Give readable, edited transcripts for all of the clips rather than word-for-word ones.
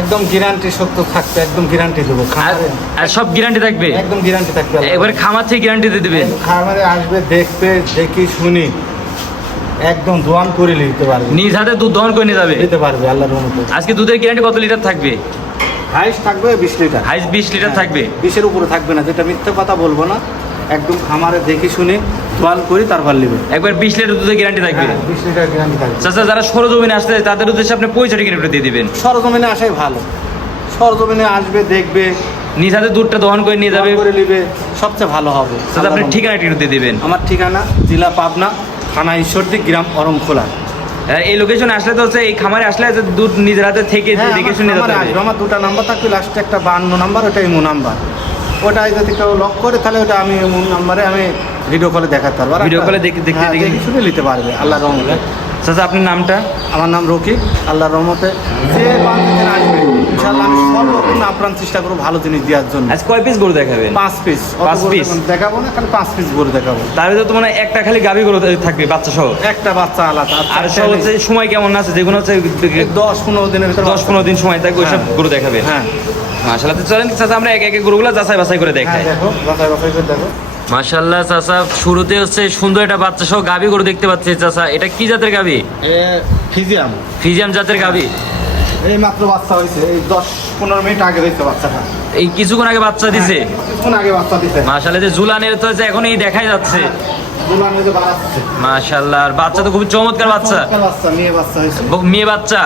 একদম গ্যারান্টি সত্য থাকবে, একদম গ্যারান্টি দেবো। আর সব গ্যারান্টি থাকবে, একদম গ্যারান্টি থাকবে। এবারে খামার থেকে গ্যারান্টি দিয়ে দেবেন? খামারে আসবে, দেখবে, দেখি শুনি একদম দোয়ান করে নিতে পারবে, নিজ হাতে দুধ দহন করে নিয়ে যাবে, নিতে পারবে আল্লাহর রহমতে। আজকে দুধের গ্যারান্টি কত লিটার থাকবে? হাইস থাকবে 20 লিটার। হাইস 20 লিটার থাকবে, 20-এর উপরে থাকবে না, যেটা মিথ্যে কথা বলবো না। একদম খামারে দেখি শুনে দোয়ান করি তারপর নেবে। একবার 20 লিটার দুধের গ্যারান্টি থাকবে। 20 লিটার গ্যারান্টি থাকবে। চাচা যারা সরজমিনে আসতে তাদের উদ্দেশ্যে আপনি পরিচয়টা কিনে দিয়ে দিবেন। সরজমিনে আসাই ভালো, সরজমিনে আসবে, দেখবে, নিজ হাতে দুধটা দহন করে নিয়ে যাবে, দোয়ান করে নেবে, সবচেয়ে ভালো হবে। চাচা আপনি ঠিকানাটা একটু দিয়ে দিবেন। আমার ঠিকানা জেলা পাবনা, থানা ঈশ্বরদী, গ্রাম অরমখোলা। এই লোকেশনে আসলে তো হচ্ছে এই খামারে আসলে যে দুধ নিজের হাতে থেকে দেখে শুনে যেতে হবে। আমার দুটো নাম্বার থাকবে, লাস্টে একটা 52 নাম্বার, ওটাই ইমো নাম্বার। ওটা যদি কেউ লক করে তাহলে ওটা আমি ইমো নাম্বারে আমি ভিডিও কলে দেখাতে পারবো। ভিডিও কলে দেখে শুনে নিতে পারবে আল্লাহর রহমতে। চাচা আপনার নামটা? আমার নাম রকিব। আল্লাহর রহমতে যে বান্ধবীরা আসবে ইনশাআল্লাহ আমি সর্বক্ষণ আপ্রাণ চেষ্টা করবো ভালো জিনিস দেওয়ার জন্য। আজ কয় পিস গরু দেখাবেন? 5 পিস। 5 পিস দেখাবো না, খালি 5 পিস গরু দেখাবো। তার ভিতরে তো মানে একটা খালি গাভী গরু থাকবে বাচ্চা সহ, একটা বাচ্চা আলাদা। আর সব হচ্ছে সময় কেমন আছে, যেগুলো হচ্ছে 10-15 দিনের ভিতরে, 10-15 দিন সময় থাকবে ওইসব গরু দেখাবে। হ্যাঁ মাশাআল্লাহ। তো চলেন চাচা আমরা এক এক গরুগুলো যাচাই বাছাই করে দেখাই। দেখো, বাছাই করে দেখো। মাশাআল্লাহ চাচা শুরুতে হচ্ছে সুন্দর একটা বাচ্চা সহ গাভী গরু দেখতে পাচ্ছি। চাচা এটা কি জাতের গাভী? ফিজিয়াম। ফিজিয়াম জাতের গাভী। এই মাত্র বাচ্চা হয়েছে, এই 10-15 মিনিট আগে হয়েছে বাচ্চাটা। এই কিছুক্ষণ আগে বাচ্চা দিছে? কিছুক্ষণ আগে বাচ্চা দিছে। মাশাআল্লাহ। যে জুলানের তো হচ্ছে এখন এই দেখাই যাচ্ছে। দুলান হয়ে বাড়াচ্ছে। মাশাআল্লাহ। আর বাচ্চা তো খুব চমৎকার বাচ্চা, বাচ্চা মেয়ে বাচ্চা হয়েছে। মেয়ে বাচ্চা।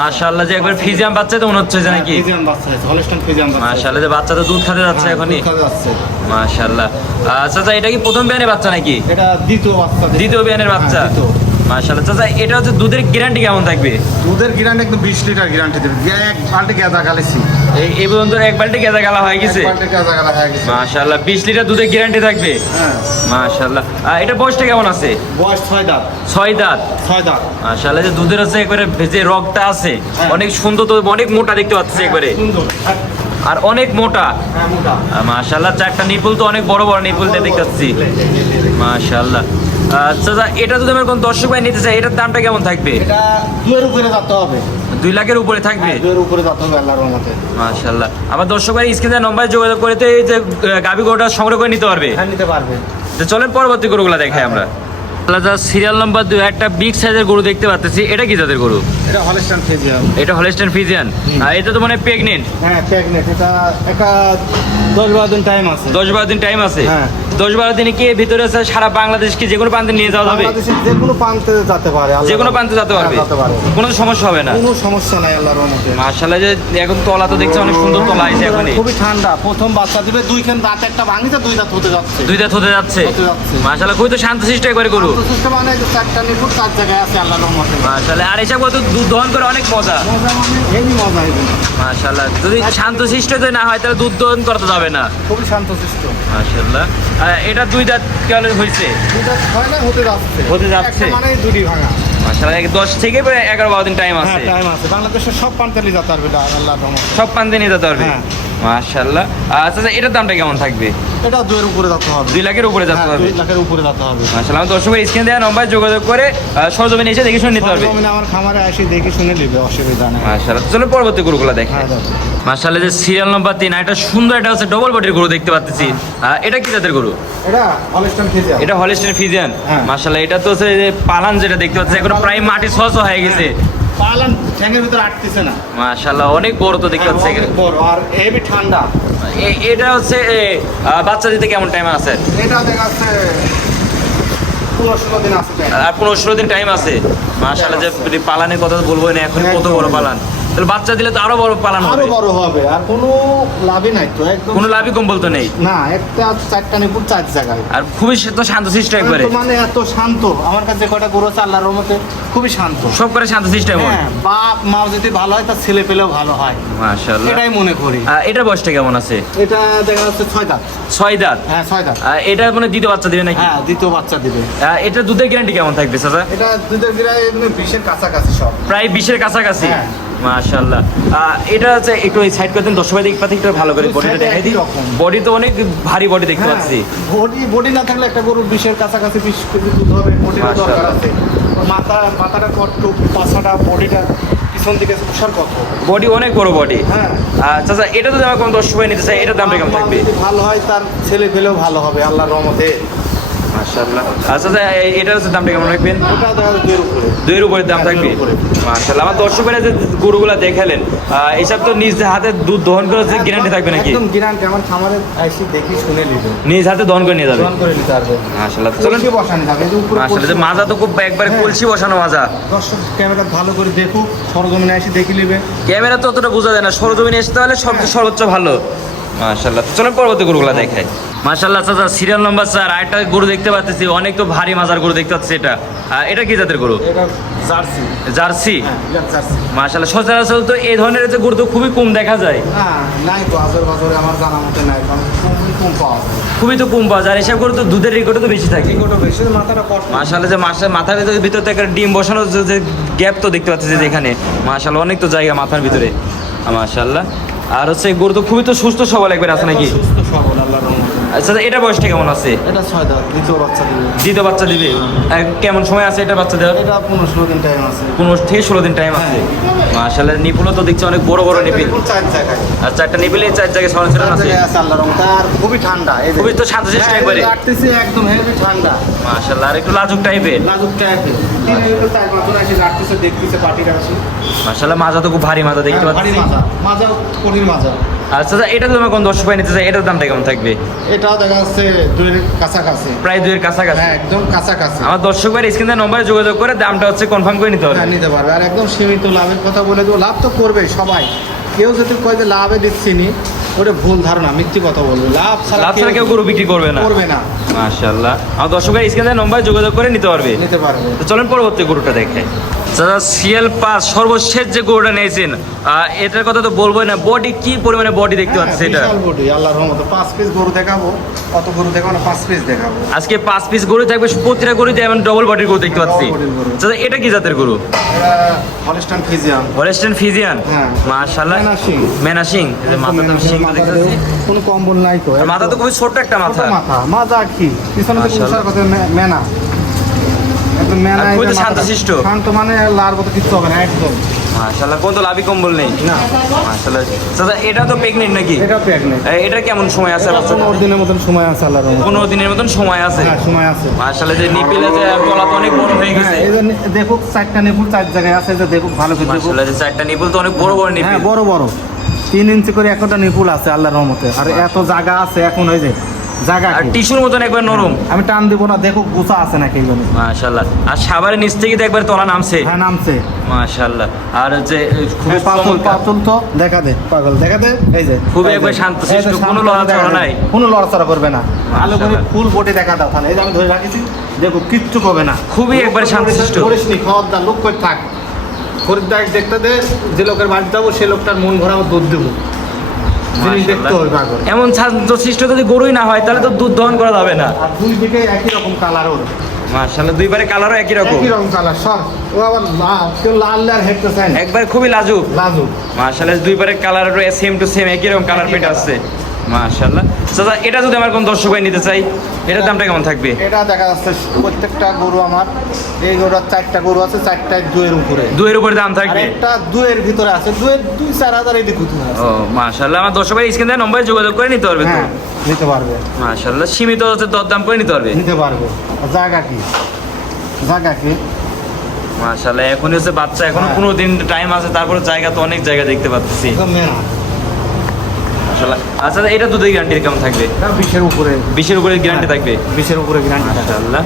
মাশাআল্লাহ। যে একবার ফিজিয়াম বাচ্চা তো মনে হচ্ছে যে নাকি? ফিজিয়াম বাচ্চা হয়েছে, হলস্টাইন ফিজিয়াম বাচ্চা। মাশাআল্লাহ। যে বাচ্চা তো দুধ খাতে যাচ্ছে এখনই। দুধ খাতে যাচ্ছে। মাশাআল্লাহ। চাচা এটা কি প্রথম বিয়ানের বাচ্চা নাকি? এটা দ্বিতীয় বাচ্চা। দ্বিতীয় বিয়ানের বাচ্চা। মাশাআল্লাহ। চাচা এটা হচ্ছে দুধের গ্যারান্টি কেমন থাকবে? দুধের গ্যারান্টি একদম 20 লিটার গ্যারান্টি দেবে। এক বালতি গাদা গালেছি, এই পর্যন্ত এক বালতি গেজা গালা হয়ে গেছে। এক বালতি গাদা গালা হয়ে গেছে। মাশাআল্লাহ। 20 লিটার দুধের গ্যারান্টি থাকবে। হ্যাঁ মাশাআল্লাহ। এটা বয়সটা কেমন আছে? বয়স 6 দাঁত। 6 দাঁত। 6 দাঁত। মাশাআল্লাহ। যে দুধের হচ্ছে একবারে যে রগটা আছে অনেক সুন্দর, তো অনেক মোটা দেখতে পাচ্ছি একবারে, সুন্দর আর অনেক মোটা। হ্যাঁ মোটা। মাশাআল্লাহ। চারটা নিপুল তো অনেক বড় বড় নিপুল দেখতে পাচ্ছি। মাশাআল্লাহ। আচ্ছা এটা যদি আমার কোন দর্শক ভাই নিতে চাই, এটার দামটা কেমন থাকবে? এটা 2 এর উপরে যেতে হবে। 2 লাখের উপরে থাকবে? 2 এর উপরে যেতে হবে আল্লাহর রহমতে। মাশাআল্লাহ। আমার দর্শক ভাই স্ক্রিনে নম্বরে যোগাযোগ করে তো এই যে গাভী গরুটা সংগ্রহ করে নিতে পারবে। হ্যাঁ নিতে পারবে। তো চলেন পরবর্তী গরুগুলো দেখাই আমরা। সিরিয়াল নাম্বার 2 একটা বিগ সাইজের গরু দেখতে পাচ্ছি। এটা কি জাতের গরু? এটা হলস্টাইন ফিজিয়াম। এটা হলস্টাইন ফিজিয়ান। এটা তো মানে প্রেগনেন্ট। হ্যাঁ প্রেগনেন্ট। এটা একটা 10-12 দিন টাইম আছে। 10-12 দিন টাইম আছে। হ্যাঁ 10-12 দিনে কি ভিতরে আছে সারা বাংলাদেশ কি যে কোনো প্রান্তে নিয়ে যাওয়া যাবে? বাংলাদেশের যে কোনো প্রান্তে যেতে পারে, যে কোনো প্রান্তে যেতে পারবে, যেতে পারে, কোনো সমস্যা হবে না। কোনো সমস্যা নাই আল্লাহর রহমতে। মাশাআল্লাহ। যে এখন তলা তো দেখছি অনেক সুন্দর তলা আছে এখন। খুবই ঠান্ডা। প্রথম বাচ্চা দিবে, 2 খান দাঁত একটা ভাঙিতে 2 দাঁত হতে যাচ্ছে। 2 দাঁত হতে যাচ্ছে। মাশাআল্লাহ। খুবই তো শান্তশিষ্ট একবারে গরু। সুস্থ মানে 4টা নিপুট 4 জায়গায় আছে আল্লাহর রহমতে। মাশাআল্লাহ। আর এসব কত দুধ দহন করে অনেক মজা। মজা মানে হেভি মজা হবে। মাশাআল্লাহ। যদি শান্তশিষ্ট যদি না হয় তাহলে দুধ দহন করতে যাবে না। খুবই শান্তশিষ্ট। মাশাআল্লাহ। এটা 2 দাঁত কেন হয়েছে? 2 দাঁত হয় না, হতে যাচ্ছে। হতে যাচ্ছে। একটা মানে 2টি ভাঙা। মাশাআল্লাহ। 10 থেকে 11-12 দিন টাইম আছে। হ্যাঁ টাইম আছে। বাংলাদেশের সব প্রান্তে নিয়ে যেতে পারবে আল্লাহর রহমতে। সব প্রান্তে নিয়ে যেতে পারবে। হ্যাঁ। মাশাআল্লাহ। আচ্ছা এটার দামটা কেমন থাকবে? এটা 2 এর উপরে যেতে হবে। 2 লাখের উপরে যেতে হবে। 2 লাখের উপরে যেতে হবে। মাশাআল্লাহ। আমার দর্শকের স্ক্রিনে দেওয়া নম্বরে যোগাযোগ করে সরজমিনে এসে দেখে শুনে নিতে পারবে। সরজমিনে আমার খামারে এসে দেখে শুনে নেবে, অসুবিধা নেই। মাশাআল্লাহ। চলো পরবর্তী গরুগুলো দেখি। হ্যাঁ দেখো। মাশাআল্লাহ। যে সিরিয়াল নাম্বার 3 এটা সুন্দর, এটা হচ্ছে ডবল বডির গরু দেখতে পাচ্ছি। এটা কি জাতের গরু? এটা হলস্টাইন ফিজিয়াম। এটা হলস্টাইন ফিজিয়ান। হ্যাঁ। মাশাআল্লাহ। এটা তো হচ্ছে যে পালান যেটা দেখতে পাচ্ছি এখন প্রায় মাটি ছছ হয়ে গেছে। পালান ঠ্যাঙের ভিতর আটতেছে না। মাশাআল্লাহ। অনেক বড় তো দেখতে পাচ্ছি। অনেক বড় আর হেভি ঠান্ডা। এটা হচ্ছে বাচ্চা দিতে কেমন টাইম আছে? এটা দেখাচ্ছে 15-16 দিন আছে। আর 15-16 দিন টাইম আছে। মাশাআল্লাহ। যে পালানের কথা তো বলবোই না, এখন কত বড় পালান। তাহলে বাচ্চা দিলে তো আরো বড় পালান হবে। আরো বড় হবে। আর কোনো লাভই নাই তো, একদম কোনো লাভই কম বলতে নেই। না। একটা 4টা নিপুট 4 জায়গায়। আর খুবই তো শান্তশিষ্ট একবারে। মানে এত শান্ত। আমার কাছে কয়টা গরু আছে আল্লাহর রহমতে, খুবই শান্ত। সব করে শান্তশিষ্ট এমন। হ্যাঁ বাপ মা যদি ভালো হয় তার ছেলে পেলেও ভালো হয়, মাশাআল্লাহ। এটাই মনে করি। এটার বয়সটা কেমন আছে? এটা দেখা যাচ্ছে 6 দাঁত। 6 দাঁত। হ্যাঁ 6 দাঁত। এটা মানে দ্বিতীয় বাচ্চা দিবে নাকি? হ্যাঁ দ্বিতীয় বাচ্চা দিবে। এটা দুধের গ্যারান্টি কেমন থাকবে চাচা? এটা দুধের গ্রায় 20-এর কাছাকাছি সব। প্রায় 20-এর কাছাকাছি। হ্যাঁ। মাশাআল্লাহ। এটা হচ্ছে একটু এই সাইড করে দেন, দর্শক ভাই দেখতে পাচ্ছি একটু ভালো করে বডিটা দেখাই দিই। বডি তো অনেক ভারী বডি দেখতে পাচ্ছি। বডি না থাকলে একটা গরুর 20-এর কাছাকাছি 20 কেজি দুধ হবে। বডির দরকার আছে। মাথাটা কটটুক, পাছাটা, বডিটা কিছু পিছন দিকে তুষার কত বডি অনেক বড় বডি। হ্যাঁ আচ্ছা আচ্ছা, এটা যদি আমার কোনো দর্শক ভাই নিতে চাই, এটার দামটা কেমন থাকবে? যদি ভালো হয় তার ছেলে পেলেও ভালো হবে আল্লাহর রহমতে। মাশাআল্লাহ। আচ্ছা আচ্ছা, এটার হচ্ছে দামটা কেমন রাখবেন? ওটা দেখা যাচ্ছে দুইয়ের উপরে। দুইয়ের উপরে দাম থাকবে। দুইয়ের উপরে। মাশাআল্লাহ। আমার দর্শকেরা যে গরুগুলা দেখালেন, এইসব তো নিজ হাতে দুধ দহন করে যে গ্যারান্টি থাকবে নাকি? একদম গ্যারান্টি, আমার খামারে এসে দেখি শুনে নিবে, নিজ হাতে দহন করে নিয়ে যাবে। দোকান করে নিতে পারবে। মাশাআল্লাহ। চলুন, কলসি বসানো যাবে, এই যে উপরে মাশাআল্লাহ, যে কলসি। মাজা তো খুব একবারে হ্যাঁ। কলসি বসানো মাজা। দর্শক ক্যামেরা ভালো করে দেখুক, সরজমিনে এসে দেখে নিবে। ক্যামেরা তো অতটা বোঝা যায় না, সরজমিনে আসতে হলে সবচেয়ে সর্বোচ্চ ভালো। মাশাআল্লাহ। চলুন পরবর্তী গরুগুলা দেখাই। মাশাআল্লাহ চাচা, সিরিয়াল নাম্বার 4 আরেকটা গরু দেখতে পাচ্ছি, অনেক তো ভারী মাজার গরু দেখতে পাচ্ছি। এটা কি জাতের গরু? এটা জার্সি। জার্সি। হ্যাঁ এটা জার্সি। মাশাআল্লাহ। সচরাচর তো এই ধরনের যে গরু তো খুবই কম দেখা যায়। হ্যাঁ নাই তো, আজর বাজরে আমার জানা মতে নাই, কারণ খুবই কম পাওয়া যায়। খুবই তো কম পাওয়া যায়। এসব গরু তো দুধের রেকর্ডও তো বেশি থাকে। এগুলো বেশি মাথাটা কট। মাশাআল্লাহ, যে মাথার ভিতর থেকে একটা ডিম বসানো যে গ্যাপ তো দেখতে পাচ্ছি যে এখানে। মাশাআল্লাহ, অনেক তো জায়গা মাথার ভিতরে। মাশাআল্লাহ। আর হচ্ছে গরু তো খুবই তো সুস্থ সবল একবার আছে নাকি? সুস্থ সবল আল্লাহর রহমতে। আচ্ছা, এটা বয়সটা কেমন আছে? এটা 6 দাঁত, দ্বিতীয় বাচ্চা দিবে। দ্বিতীয় বাচ্চা দিবে। কেমন সময় আছে এটা বাচ্চা দেওয়ার? এটা 15-16 দিন টাইম আছে। 15 থেকে 16 দিন টাইম আছে। মাশাআল্লাহ, নিপুলও তো দেখছি অনেক বড় বড় নিপিল। চার জায়গায়। আর চারটা নিপিলে 4 জায়গায় সরাসরি চার আছে। জায়গায় আছে আল্লাহর রহমতে। আর খুবই ঠান্ডা, এই যে। খুবই তো শান্তশিষ্ট হ্যাঁ, একবারে। কাটতেছি একদম হেভি ঠান্ডা। মাশাআল্লাহ, আর একটু লাজুক টাইপের। লাজুক টাইপের। তিন একটু 4-5 জন এসে কাটতেছে, দেখতেছে, পার্টিরা আছে। মাশাআল্লাহ, মাজা তো খুব ভারী মাজা দেখতে হ্যাঁ, ভারী পাচ্ছি। মাজা, মাজাও কঠিন মাজা। আচ্ছা, এটা তো আমার কোন দর্শক ভাই নিতে চাই, এটার দামটা কেমন থাকবে? এটাও দেখা যাচ্ছে 2-এর কাছাকাছি। প্রায় 2 এর কাছাকাছি। হ্যাঁ একদম কাছাকাছি। আমার দর্শক ভাই স্ক্রিনের নম্বরে যোগাযোগ করে দামটা হচ্ছে কনফার্ম করে নিতে হবে। হ্যাঁ নিতে পারবে। আর একদম সীমিত লাভের কথা বলে দেবো, লাভ তো করবে সবাই। কেউ যদি কয় যে লাভে দিচ্ছি নি, ওটা ভুল ধারণা, মিথ্যে কথা বলবে। লাভ লাভ ছাড়া কেউ গরু বিক্রি করবে না। করবে না। মাশাআল্লাহ। আমার দর্শক ভাই স্ক্রিনের নম্বরে যোগাযোগ করে নিতে পারবে। নিতে পারবে। তো চলেন পরবর্তী গরুটা দেখাই। দাদা, CL5 সর্বশেষ যে গরুটা নিয়েছেন, এটার কথা তো বলবোই না। বডি কি পরিমাণে বডি দেখতে পাচ্ছি এটা। বিশাল বডি আল্লাহর রহমতে। 5 পিস গরু দেখাবো, কত গরু দেখাবো না, 5 পিস দেখাবো। আজকে 5 পিস গরু থাকবে, প্রতিটা গরুতে এমন ডবল বডির গরু দেখতে পাচ্ছি। Double body র গরু। দাদা, এটা কি জাতের গরু? এটা হলস্টাইন ফ্রিজিয়ান। Holstein Friesian. হ্যাঁ। মাশাআল্লাহ। মেনাসিং। মেনাসিং। এই যে মাথাটা শিং দেখতে পাচ্ছি। কোনো কম্বল নাই তো। আর মাথা তো খুবই ছোট্ট একটা মাথা। ছোট মাথা, মাজা কি পিছনে থেকে মাশাআল্লাহ। উষার কথা মেনা। একদম মেনা। আর খুবই তো একদম মাথা। শান্তশিষ্ট। শান্ত মানে লার মতো কিছু হবে না একদম। মাশাআল্লাহ, কোন তো লাভি কম্বল নেই। না মাশাআল্লাহ। দাদা, এটা তো প্রেগনেন্ট নাকি? এটা প্রেগনেন্ট। এটা কেমন সময় আছে বাচ্চা? 15 দিনের মতন সময় আছে আল্লাহর রহমতে। 15 দিনের মতন সময় আছে। হ্যাঁ সময় আছে। মাশাআল্লাহ, যে নিপিলে যে গলা তো অনেক বড় হয়ে গেছে। হ্যাঁ, এই যে দেখুক 4টা নিপুল 4 জায়গায় আছে, এই যে দেখুক ভালো করে দেখুক। মাশাআল্লাহ, যে 4টা নিপুল তো অনেক বড় বড় হ্যাঁ নিপিল। বড় বড় 3 ইঞ্চি করে একটা নিপুল আছে আল্লাহর রহমতে। আর এত জায়গা আছে এখন, ওই যে জায়গা আর কি? টিস্যুর মতন একবার নরম। আমি টান দিব না, দেখুক গুছা আছে নাকি এইগুলো। মাশাআল্লাহ। আর সাভারের নিচ থেকে তো একবার তলা নামছে। হ্যাঁ নামছে। মাশাআল্লাহ। আর হচ্ছে খুবই হ্যাঁ, পাতল চমৎকার। পাতল তো দেখা দে, পাগল দেখা দে, এই যে খুবই এই যে, একবার শান্তশিষ্ট, এই যে কোনো শান্ত লড়াচড়া দেখা দে, নাই। কোনো লড়াচড়া করবে না। আলো করে মাশাআল্লাহ। ফুল বটে দেখা দাও তাহলে। এই যে আমি ধরে রাখিছি, দেখো কিচ্ছু করবে না। খুবই একবার শান্তশিষ্ট। করিসনি, খবরদার লোক করে থাক। খরিদ্দার দেখতে দে, যে লোকের বাড়ি যাবো সে লোকটার মন ভরা দুধ দেবো। জিনিস দেখতে হবে পাগল। এমন শান্তশিষ্ট যদি গরুই না হয় তাহলে তো দুধ দহন করা যাবে না। আর দুই দিকে একই রকম কালার ওর। মাশাআল্লাহ, দুইবারে কালারও একই রকম। একই রকম কালার সর। ও আবার লাল, কেউ লাল আর হেঁটতে চায় না। একবার খুবই লাজুক। লাজুক। মাশাআল্লাহ, দুইবারে কালার সেম টু সেম একই রকম কালার পেট আসছে। মাশাআল্লাহ। দাদা, এটা যদি আমার কোন দর্শক ভাই নিতে চাই, এটার দামটা কেমন থাকবে? এটা দেখা যাচ্ছে প্রত্যেকটা গরু আমার, এই গরুর 4টা গরু আছে, 4টায় 2-এর উপরে। 2 এর উপরে দাম আর থাকবে। একটা 2-এর ভিতরে আছে, 2-4 হাজার এই দিকে আছে। ও মাশাআল্লাহ, আমার দর্শক ভাই স্ক্রিনে নম্বরে যোগাযোগ করে নিতে পারবে তো। হ্যাঁ নিতে পারবে। মাশাআল্লাহ, সীমিত হচ্ছে দরদাম করে নিতে পারবে। নিতে পারবে। জায়গা কি? জায়গা কি? মাশাআল্লাহ, এখনই হচ্ছে বাচ্চা, এখনো হ্যাঁ। 15 দিন টাইম আছে, তারপরে জায়গা তো অনেক জায়গা দেখতে পাচ্ছি। একদম মেনা। মাশাআল্লাহ। আচ্ছা, এটা দুধের গ্যারান্টি কেমন থাকবে? এটা 20-এর উপরে। 20 এর উপরে গ্যারান্টি থাকবে। 20-এর উপরে গ্যারান্টি থাকে। মাশাআল্লাহ।